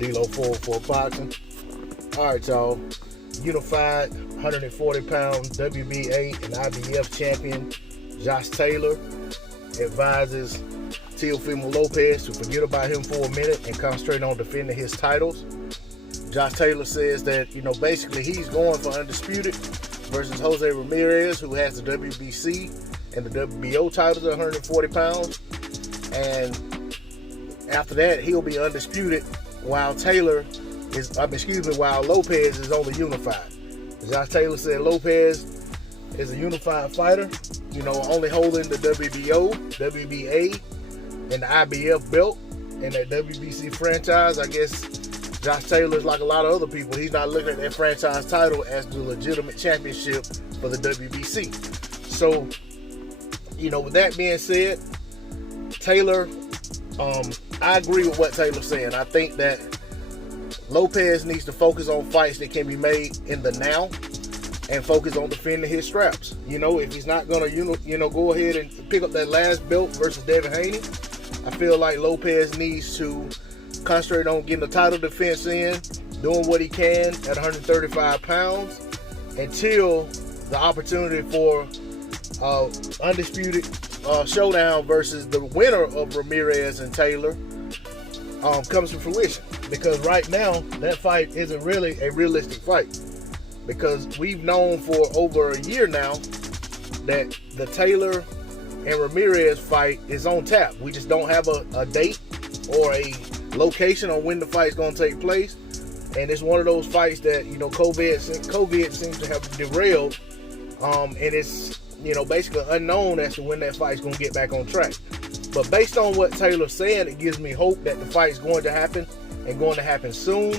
D-Lo 404 Boxing. Alright, y'all. Unified 140-pound WBA and IBF champion Josh Taylor advises Teofimo Lopez to forget about him for a minute and concentrate on defending his titles. Josh Taylor says that, basically he's going for undisputed versus Jose Ramirez, who has the WBC and the WBO titles at 140 pounds. And after that, he'll be undisputed while while Lopez is only unified. Josh Taylor said Lopez is a unified fighter, only holding the WBO, WBA, and the IBF belt and that WBC franchise. I guess Josh Taylor's like a lot of other people. He's not looking at that franchise title as the legitimate championship for the WBC. So, with that being said, Taylor, I agree with what Taylor's saying. I think that Lopez needs to focus on fights that can be made in the now and focus on defending his straps. If he's not going to, go ahead and pick up that last belt versus Devin Haney, I feel like Lopez needs to concentrate on getting the title defense in, doing what he can at 135 pounds until the opportunity for undisputed showdown versus the winner of Ramirez and Taylor comes to fruition. Because right now, that fight isn't really a realistic fight. Because we've known for over a year now that the Taylor and Ramirez fight is on tap. We just don't have a date or a location on when the fight's going to take place. And it's one of those fights that, COVID seems to have derailed. And it's, basically unknown as to when that fight's going to get back on track. But based on what Taylor's saying, it gives me hope that the fight's going to happen and going to happen soon.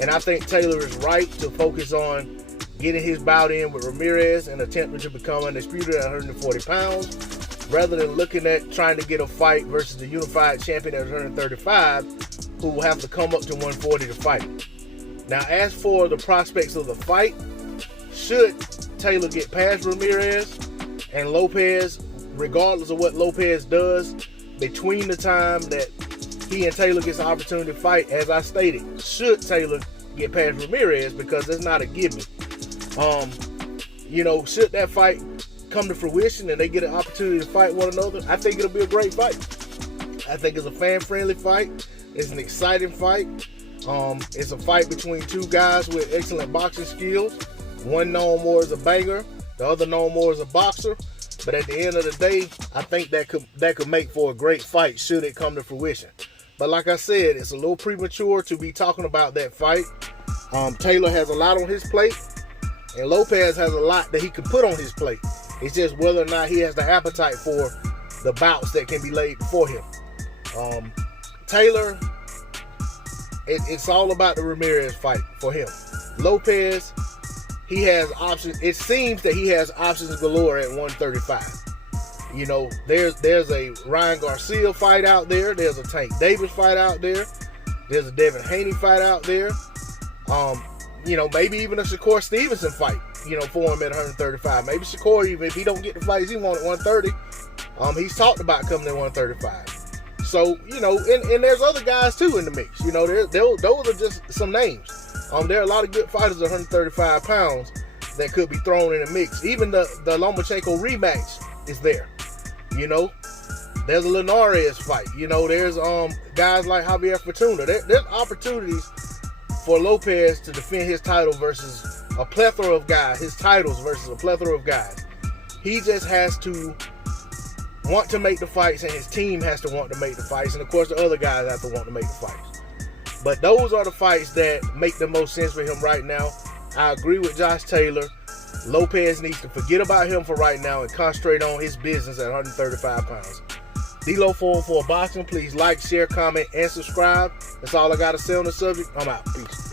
And I think Taylor is right to focus on getting his bout in with Ramirez and attempting to become undisputed at 140 pounds, rather than looking at trying to get a fight versus the unified champion at 135, who will have to come up to 140 to fight him. Now, as for the prospects of the fight, should Taylor get past Ramirez and Lopez, regardless of what Lopez does, between the time that he and Taylor gets the opportunity to fight, as I stated, should Taylor get past Ramirez, because it's not a gimme. Should that fight come to fruition and they get an opportunity to fight one another, I think it'll be a great fight. I think it's a fan-friendly fight. It's an exciting fight. It's a fight between two guys with excellent boxing skills. One known more as a banger, the other known more as a boxer. But at the end of the day, I think that could make for a great fight should it come to fruition. But like I said, it's a little premature to be talking about that fight. Taylor has a lot on his plate, and Lopez has a lot that he can put on his plate. It's just whether or not he has the appetite for the bouts that can be laid before him. Taylor, it's all about the Ramirez fight for him. Lopez, he has options. It seems that he has options galore at 135. There's a Ryan Garcia fight out there. There's a Tank Davis fight out there. There's a Devin Haney fight out there. Maybe even a Shakur Stevenson fight, for him at 135. Maybe Shakur, even if he don't get the fights he wants at 130, he's talked about coming at 135. So, and there's other guys too in the mix. Those are just some names. There are a lot of good fighters at 135 pounds that could be thrown in the mix. Even the Lomachenko rematch is there. There's a Linares fight. There's guys like Javier Fortuna. There's opportunities for Lopez to defend his title versus a plethora of guys. His titles versus a plethora of guys. He just has to want to make the fights, and his team has to want to make the fights, and of course the other guys have to want to make the fights. But those are the fights that make the most sense for him right now. I agree with Josh Taylor. Lopez needs to forget about him for right now and concentrate on his business at 135 pounds. D-Lo 404 Boxing. Please like, share, comment, and subscribe. That's all I got to say on the subject. I'm out. Peace.